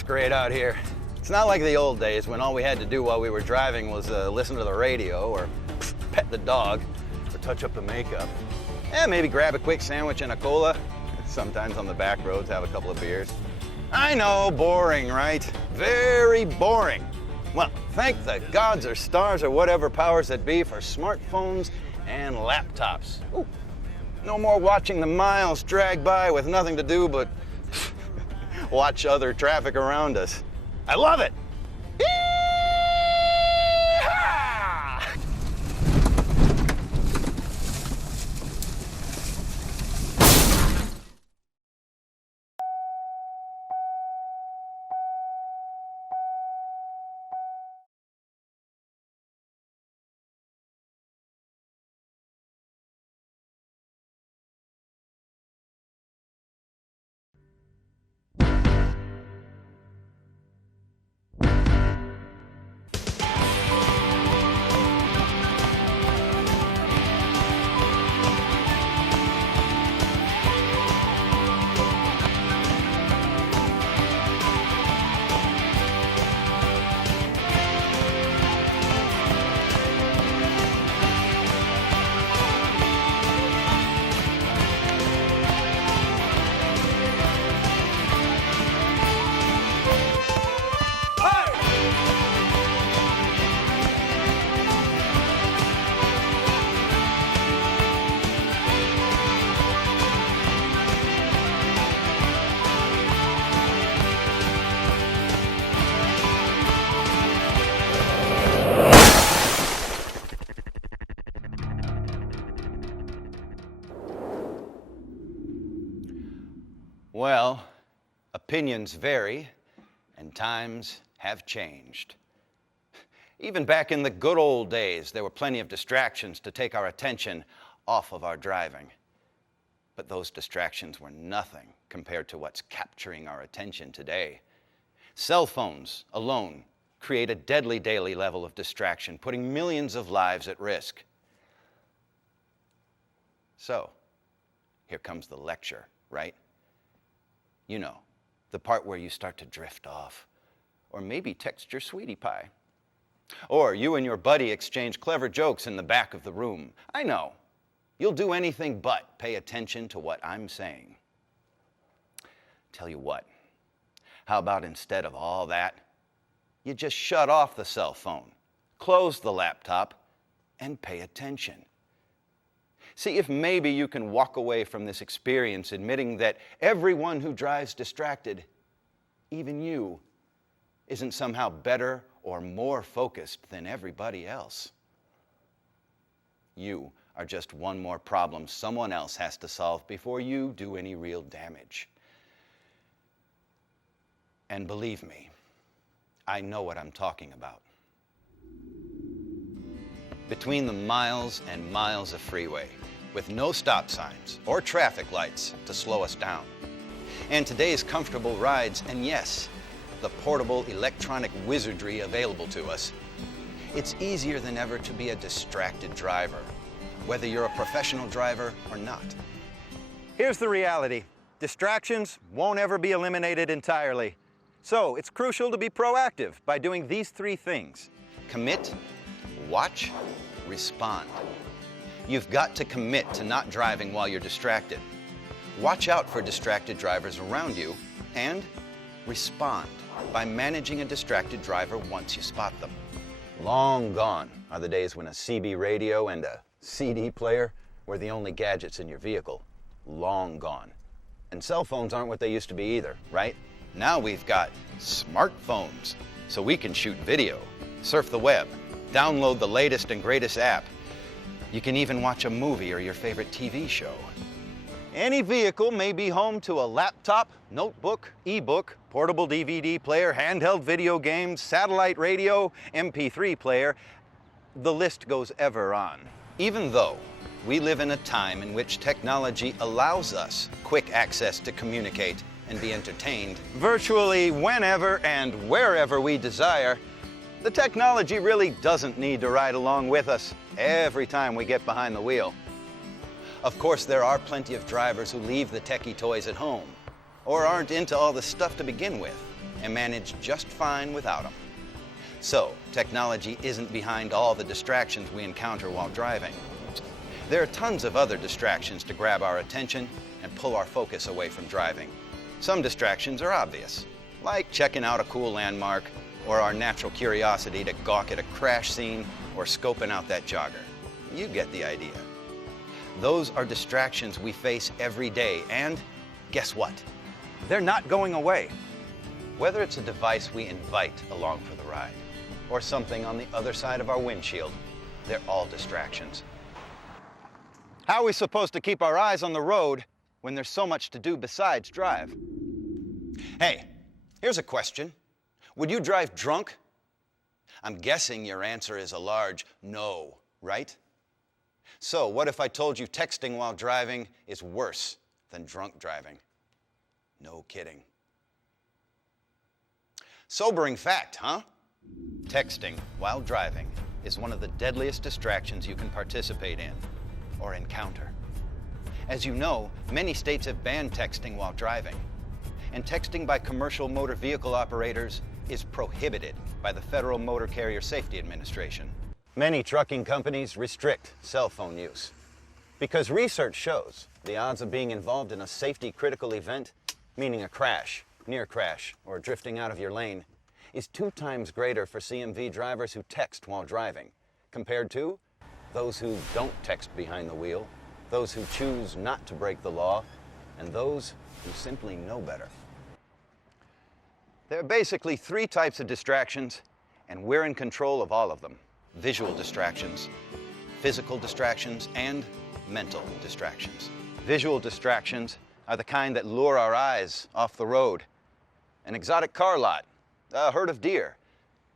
it's great out here. It's not like the old days when all we had to do while we were driving was listen to the radio or pet the dog or touch up the makeup. Maybe grab a quick sandwich and a cola. Sometimes on the back roads have a couple of beers. I know, boring, right? Very boring. Well, thank the gods or stars or whatever powers that be for smartphones and laptops. Ooh, no more watching the miles drag by with nothing to do but watch other traffic around us. I love it! Well, opinions vary, and times have changed. Even back in the good old days, there were plenty of distractions to take our attention off of our driving. But those distractions were nothing compared to what's capturing our attention today. Cell phones alone create a deadly daily level of distraction, putting millions of lives at risk. So, here comes the lecture, right? You know, the part where you start to drift off, or maybe text your sweetie pie. Or you and your buddy exchange clever jokes in the back of the room. I know, you'll do anything but pay attention to what I'm saying. Tell you what, how about instead of all that, you just shut off the cell phone, close the laptop, and pay attention. See if maybe you can walk away from this experience admitting that everyone who drives distracted, even you, isn't somehow better or more focused than everybody else. You are just one more problem someone else has to solve before you do any real damage. And believe me, I know what I'm talking about. Between the miles and miles of freeway, with no stop signs or traffic lights to slow us down, and today's comfortable rides, and yes, the portable electronic wizardry available to us, it's easier than ever to be a distracted driver, whether you're a professional driver or not. Here's the reality. Distractions won't ever be eliminated entirely. So it's crucial to be proactive by doing these three things: commit, watch, respond. You've got to commit to not driving while you're distracted. Watch out for distracted drivers around you, and respond by managing a distracted driver once you spot them. Long gone are the days when a CB radio and a CD player were the only gadgets in your vehicle. Long gone. And cell phones aren't what they used to be either, right? Now we've got smartphones, so we can shoot video, surf the web, download the latest and greatest app. You can even watch a movie or your favorite TV show. Any vehicle may be home to a laptop, notebook, ebook, portable DVD player, handheld video games, satellite radio, MP3 player. The list goes ever on. Even though we live in a time in which technology allows us quick access to communicate and be entertained virtually whenever and wherever we desire, the technology really doesn't need to ride along with us every time we get behind the wheel. Of course, there are plenty of drivers who leave the techie toys at home or aren't into all the stuff to begin with. and manage just fine without them. So, technology isn't behind all the distractions we encounter while driving. There are tons of other distractions to grab our attention and pull our focus away from driving. Some distractions are obvious, like checking out a cool landmark, or our natural curiosity to gawk at a crash scene, or scoping out that jogger. You get the idea. Those are distractions we face every day, and guess what? They're not going away. Whether it's a device we invite along for the ride, or something on the other side of our windshield, they're all distractions. How are we supposed to keep our eyes on the road when there's so much to do besides drive? Hey, here's a question. Would you drive drunk? I'm guessing your answer is a large no, right? So what if I told you texting while driving is worse than drunk driving? No kidding. Sobering fact, huh? Texting while driving is one of the deadliest distractions you can participate in or encounter. As you know, many states have banned texting while driving, and texting by commercial motor vehicle operators is prohibited by the Federal Motor Carrier Safety Administration. Many trucking companies restrict cell phone use because research shows the odds of being involved in a safety-critical event, meaning a crash, near crash, or drifting out of your lane, is 2 times greater for CMV drivers who text while driving, compared to those who don't text behind the wheel, those who choose not to break the law, and those who simply know better. There are basically 3 types of distractions, and we're in control of all of them. Visual distractions, physical distractions, and mental distractions. Visual distractions are the kind that lure our eyes off the road. An exotic car lot, a herd of deer,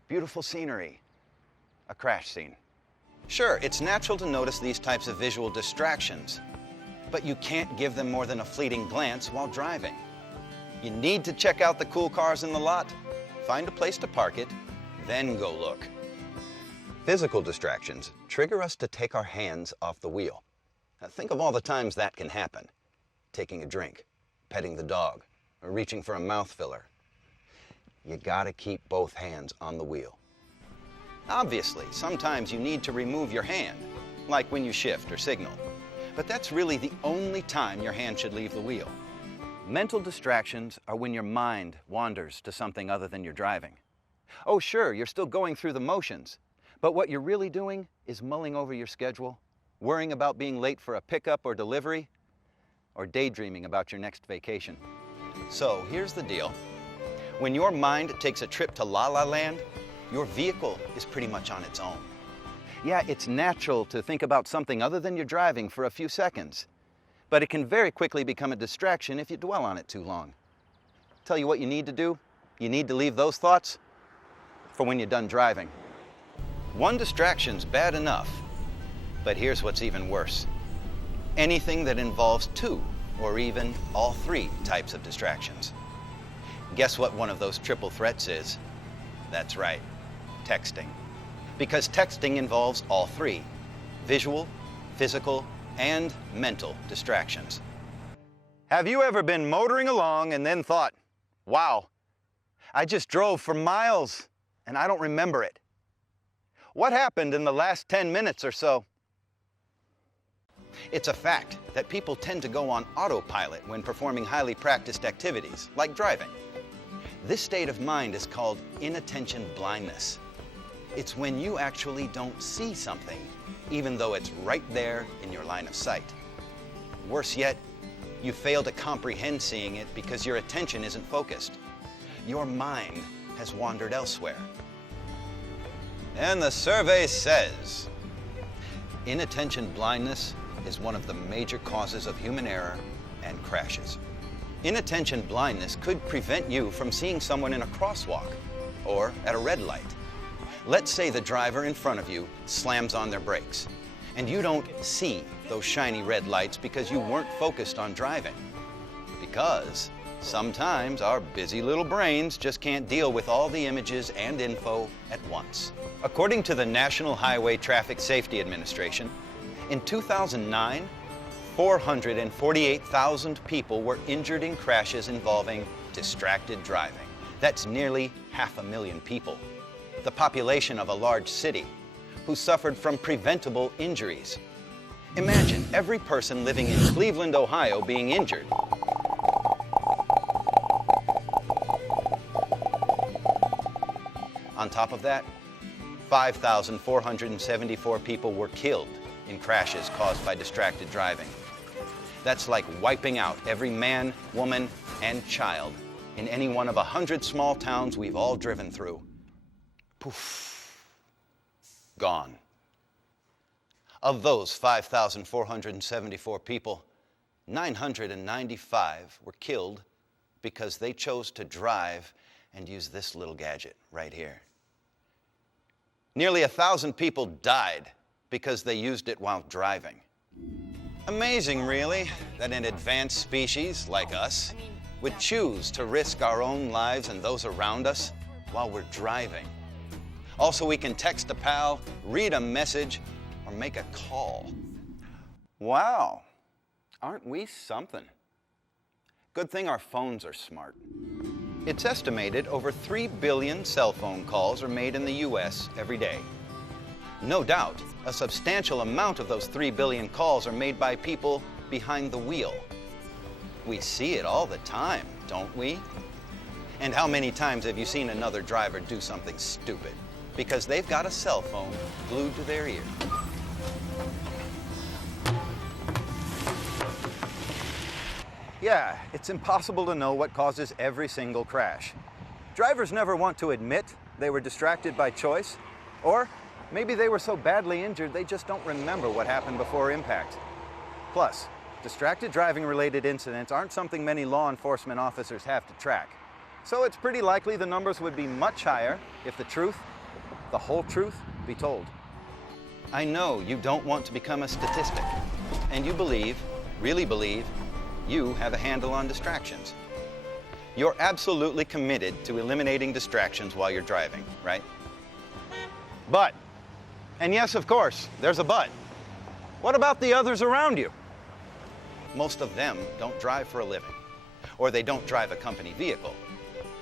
beautiful scenery, a crash scene. Sure, it's natural to notice these types of visual distractions, but you can't give them more than a fleeting glance while driving. You need to check out the cool cars in the lot, find a place to park it, then go look. Physical distractions trigger us to take our hands off the wheel. Now think of all the times that can happen. Taking a drink, petting the dog, or reaching for a mouth filler. You gotta keep both hands on the wheel. Obviously, sometimes you need to remove your hand, like when you shift or signal. But that's really the only time your hand should leave the wheel. Mental distractions are when your mind wanders to something other than your driving. Oh, sure, you're still going through the motions, but what you're really doing is mulling over your schedule, worrying about being late for a pickup or delivery, or daydreaming about your next vacation. So here's the deal. When your mind takes a trip to La La Land, your vehicle is pretty much on its own. Yeah, it's natural to think about something other than your driving for a few seconds, but it can very quickly become a distraction if you dwell on it too long. Tell you what you need to do? You need to leave those thoughts for when you're done driving. One distraction's bad enough, but here's what's even worse. Anything that involves 2 or even all 3 types of distractions. Guess what one of those triple threats is? That's right, texting. Because texting involves all 3, visual, physical, and mental distractions. Have you ever been motoring along and then thought, wow, I just drove for miles and I don't remember it? What happened in the last 10 minutes or so? It's a fact that people tend to go on autopilot when performing highly practiced activities, like driving. This state of mind is called inattention blindness. It's when you actually don't see something, even though it's right there in your line of sight. Worse yet, you fail to comprehend seeing it because your attention isn't focused. Your mind has wandered elsewhere. And the survey says, inattention blindness is one of the major causes of human error and crashes. Inattention blindness could prevent you from seeing someone in a crosswalk or at a red light. Let's say the driver in front of you slams on their brakes and you don't see those shiny red lights because you weren't focused on driving. Because sometimes our busy little brains just can't deal with all the images and info at once. According to the National Highway Traffic Safety Administration, in 2009, 448,000 people were injured in crashes involving distracted driving. That's nearly 500,000 people, the population of a large city, who suffered from preventable injuries. Imagine every person living in Cleveland, Ohio being injured. On top of that, 5,474 people were killed in crashes caused by distracted driving. That's like wiping out every man, woman, and child in any one of 100 small towns we've all driven through. Poof. Gone. Of those 5,474 people, 995 were killed because they chose to drive and use this little gadget right here. Nearly 1,000 people died because they used it while driving. Amazing, really, that an advanced species like us would choose to risk our own lives and those around us while we're driving. Also, we can text a pal, read a message, or make a call. Wow, aren't we something? Good thing our phones are smart. It's estimated over 3 billion cell phone calls are made in the US every day. No doubt, a substantial amount of those 3 billion calls are made by people behind the wheel. We see it all the time, don't we? And how many times have you seen another driver do something stupid because they've got a cell phone glued to their ear? Yeah, it's impossible to know what causes every single crash. Drivers never want to admit they were distracted by choice, or maybe they were so badly injured they just don't remember what happened before impact. Plus, distracted driving-related incidents aren't something many law enforcement officers have to track. So it's pretty likely the numbers would be much higher if the truth, the whole truth, be told. I know you don't want to become a statistic, and you believe, really believe, you have a handle on distractions. You're absolutely committed to eliminating distractions while you're driving, right? But, and yes, of course, there's a but. What about the others around you? Most of them don't drive for a living, or they don't drive a company vehicle.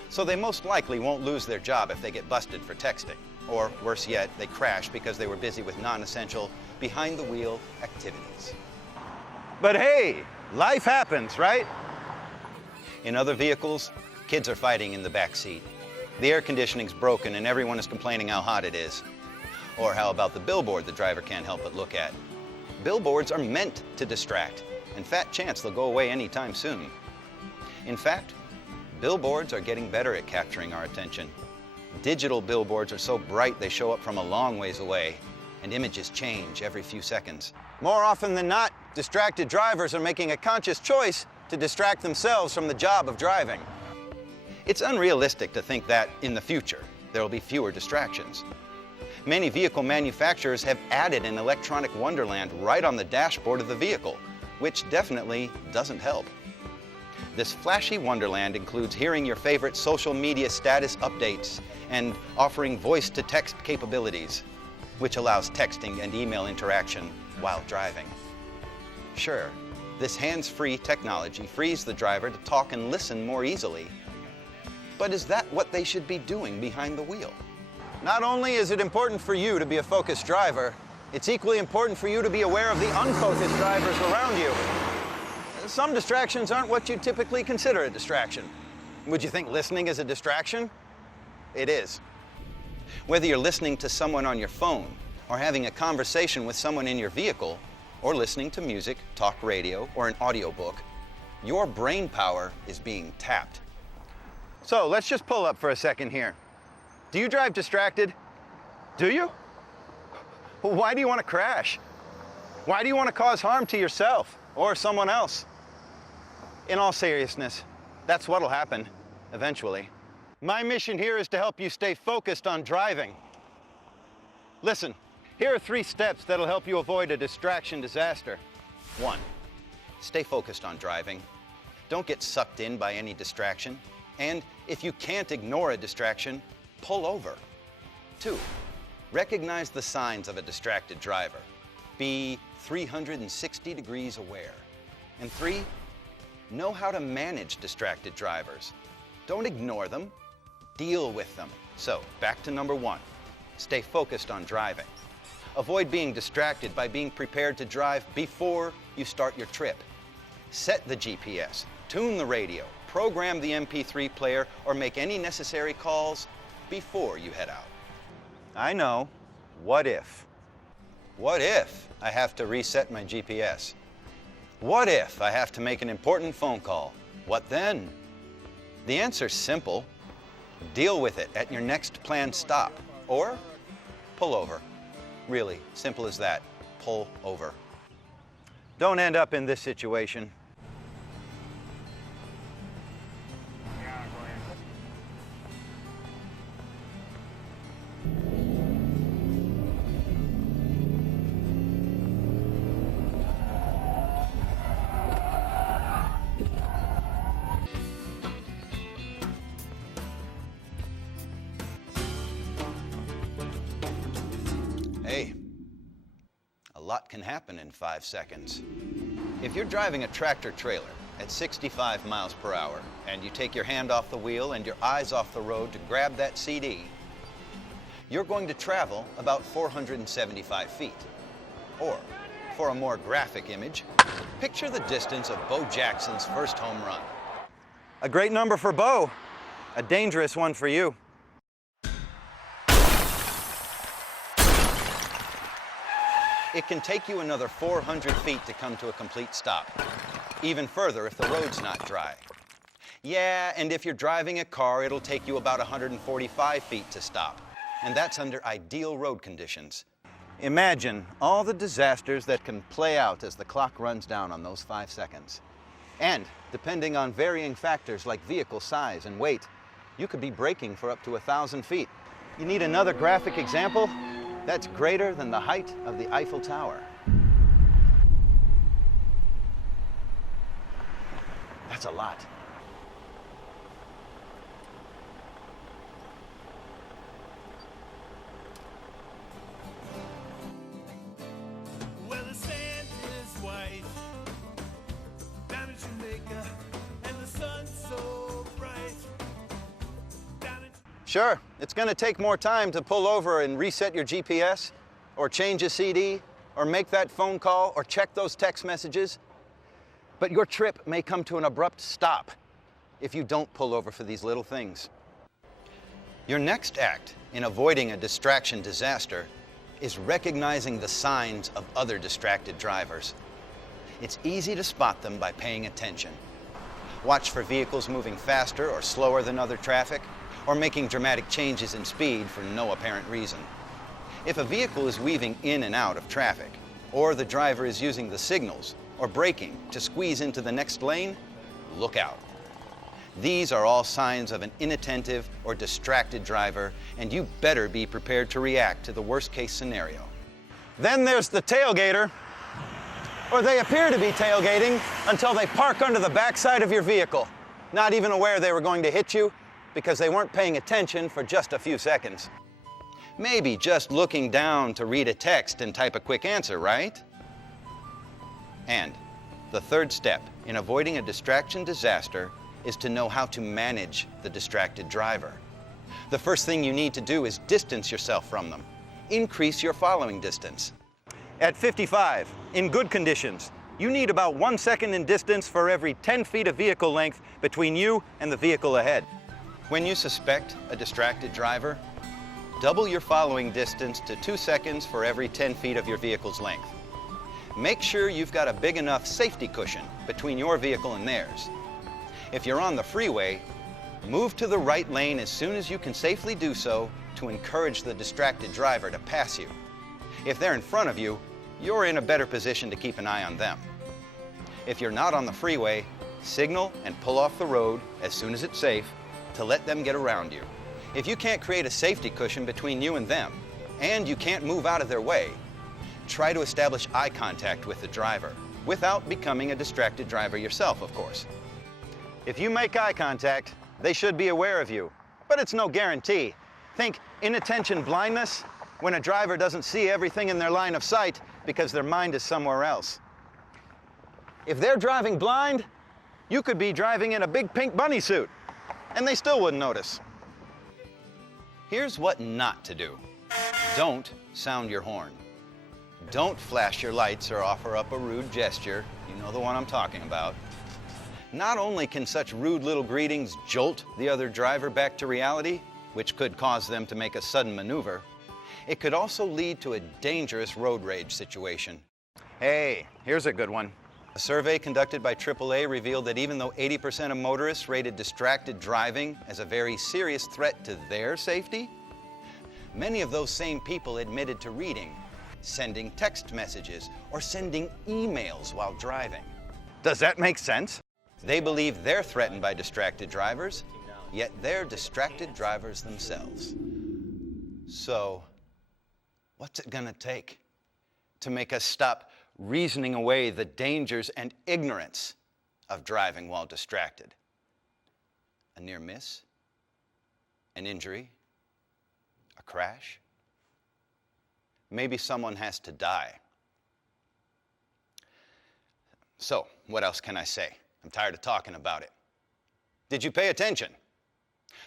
So they most likely won't lose their job if they get busted for texting, or worse yet, they crash because they were busy with non-essential, behind-the-wheel activities. But hey, life happens, right? In other vehicles, kids are fighting in the back seat. The air conditioning's broken and everyone is complaining how hot it is. Or how about the billboard the driver can't help but look at? Billboards are meant to distract, and fat chance they'll go away anytime soon. In fact, billboards are getting better at capturing our attention. Digital billboards are so bright they show up from a long ways away, and images change every few seconds. More often than not, distracted drivers are making a conscious choice to distract themselves from the job of driving. It's unrealistic to think that, in the future, there will be fewer distractions. Many vehicle manufacturers have added an electronic wonderland right on the dashboard of the vehicle, which definitely doesn't help. This flashy wonderland includes hearing your favorite social media status updates and offering voice-to-text capabilities, which allows texting and email interaction while driving. Sure, this hands-free technology frees the driver to talk and listen more easily. But is that what they should be doing behind the wheel? Not only is it important for you to be a focused driver, it's equally important for you to be aware of the unfocused drivers around you. Some distractions aren't what you typically consider a distraction. Would you think listening is a distraction? It is. Whether you're listening to someone on your phone, or having a conversation with someone in your vehicle, or listening to music, talk radio, or an audiobook, your brain power is being tapped. So let's just pull up for a second here. Do you drive distracted? Do you? Why do you want to crash? Why do you want to cause harm to yourself or someone else? In all seriousness, that's what'll happen eventually. My mission here is to help you stay focused on driving. Listen, here are 3 steps that'll help you avoid a distraction disaster. 1, stay focused on driving. Don't get sucked in by any distraction. And if you can't ignore a distraction, pull over. 2, recognize the signs of a distracted driver. Be 360 degrees aware. And 3, know how to manage distracted drivers. Don't ignore them. deal with them. So, back to number 1. Stay focused on driving. Avoid being distracted by being prepared to drive before you start your trip. Set the GPS, tune the radio, program the MP3 player, or make any necessary calls before you head out. I know, what if? What if I have to reset my GPS? What if I have to make an important phone call? What then? The answer's simple. Deal with it at your next planned stop, or pull over. Really, simple as that. Pull over. Don't end up in this situation. Hey, a lot can happen in 5 seconds. If you're driving a tractor trailer at 65 miles per hour and you take your hand off the wheel and your eyes off the road to grab that CD, you're going to travel about 475 feet. Or, for a more graphic image, picture the distance of Bo Jackson's first home run. A great number for Bo, a dangerous one for you. It can take you another 400 feet to come to a complete stop. Even further if the road's not dry. Yeah, and if you're driving a car, it'll take you about 145 feet to stop. And that's under ideal road conditions. Imagine all the disasters that can play out as the clock runs down on those 5 seconds. And depending on varying factors like vehicle size and weight, you could be braking for up to 1,000 feet. You need another graphic example? That's greater than the height of the Eiffel Tower. That's a lot. Well, the sand is white down in Jamaica, and the sun's so bright. Sure, it's going to take more time to pull over and reset your GPS, or change a CD, or make that phone call, or check those text messages. But your trip may come to an abrupt stop if you don't pull over for these little things. Your next act in avoiding a distraction disaster is recognizing the signs of other distracted drivers. It's easy to spot them by paying attention. Watch for vehicles moving faster or slower than other traffic, or making dramatic changes in speed for no apparent reason. If a vehicle is weaving in and out of traffic, or the driver is using the signals or braking to squeeze into the next lane, look out. These are all signs of an inattentive or distracted driver, and you better be prepared to react to the worst-case scenario. Then there's the tailgater, or they appear to be tailgating until they park under the backside of your vehicle, not even aware they were going to hit you because they weren't paying attention for just a few seconds. Maybe just looking down to read a text and type a quick answer, right? And the third step in avoiding a distraction disaster is to know how to manage the distracted driver. The first thing you need to do is distance yourself from them. Increase your following distance. At 55, in good conditions, you need about 1 second in distance for every 10 feet of vehicle length between you and the vehicle ahead. When you suspect a distracted driver, double your following distance to 2 seconds for every 10 feet of your vehicle's length. Make sure you've got a big enough safety cushion between your vehicle and theirs. If you're on the freeway, move to the right lane as soon as you can safely do so to encourage the distracted driver to pass you. If they're in front of you, you're in a better position to keep an eye on them. If you're not on the freeway, signal and pull off the road as soon as it's safe to let them get around you. If you can't create a safety cushion between you and them, and you can't move out of their way, try to establish eye contact with the driver, without becoming a distracted driver yourself, of course. If you make eye contact, they should be aware of you, but it's no guarantee. Think inattention blindness, when a driver doesn't see everything in their line of sight because their mind is somewhere else. If they're driving blind, you could be driving in a big pink bunny suit, and they still wouldn't notice. Here's what not to do. Don't sound your horn. Don't flash your lights or offer up a rude gesture. You know the one I'm talking about. Not only can such rude little greetings jolt the other driver back to reality, which could cause them to make a sudden maneuver, it could also lead to a dangerous road rage situation. Hey, here's a good one. A survey conducted by AAA revealed that even though 80% of motorists rated distracted driving as a very serious threat to their safety, many of those same people admitted to reading, sending text messages, or sending emails while driving. Does that make sense? They believe they're threatened by distracted drivers, yet they're distracted drivers themselves. So, what's it gonna take to make us stop reasoning away the dangers and ignorance of driving while distracted? A near miss? An injury? A crash? Maybe someone has to die. So, what else can I say? I'm tired of talking about it. Did you pay attention?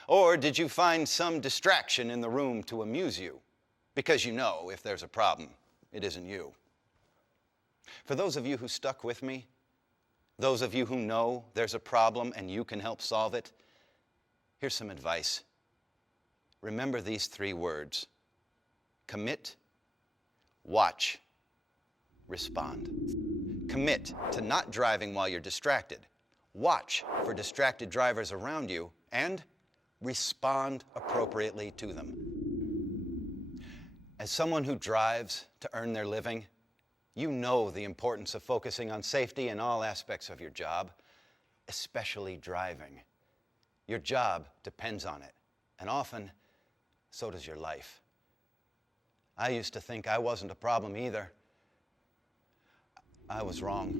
Or did you find some distraction in the room to amuse you? Because you know, if there's a problem, it isn't you. For those of you who stuck with me, those of you who know there's a problem and you can help solve it, here's some advice. Remember these 3 words: commit, watch, respond. Commit to not driving while you're distracted. Watch for distracted drivers around you and respond appropriately to them. As someone who drives to earn their living, you know the importance of focusing on safety in all aspects of your job, especially driving. Your job depends on it, and often, so does your life. I used to think I wasn't a problem either. I was wrong.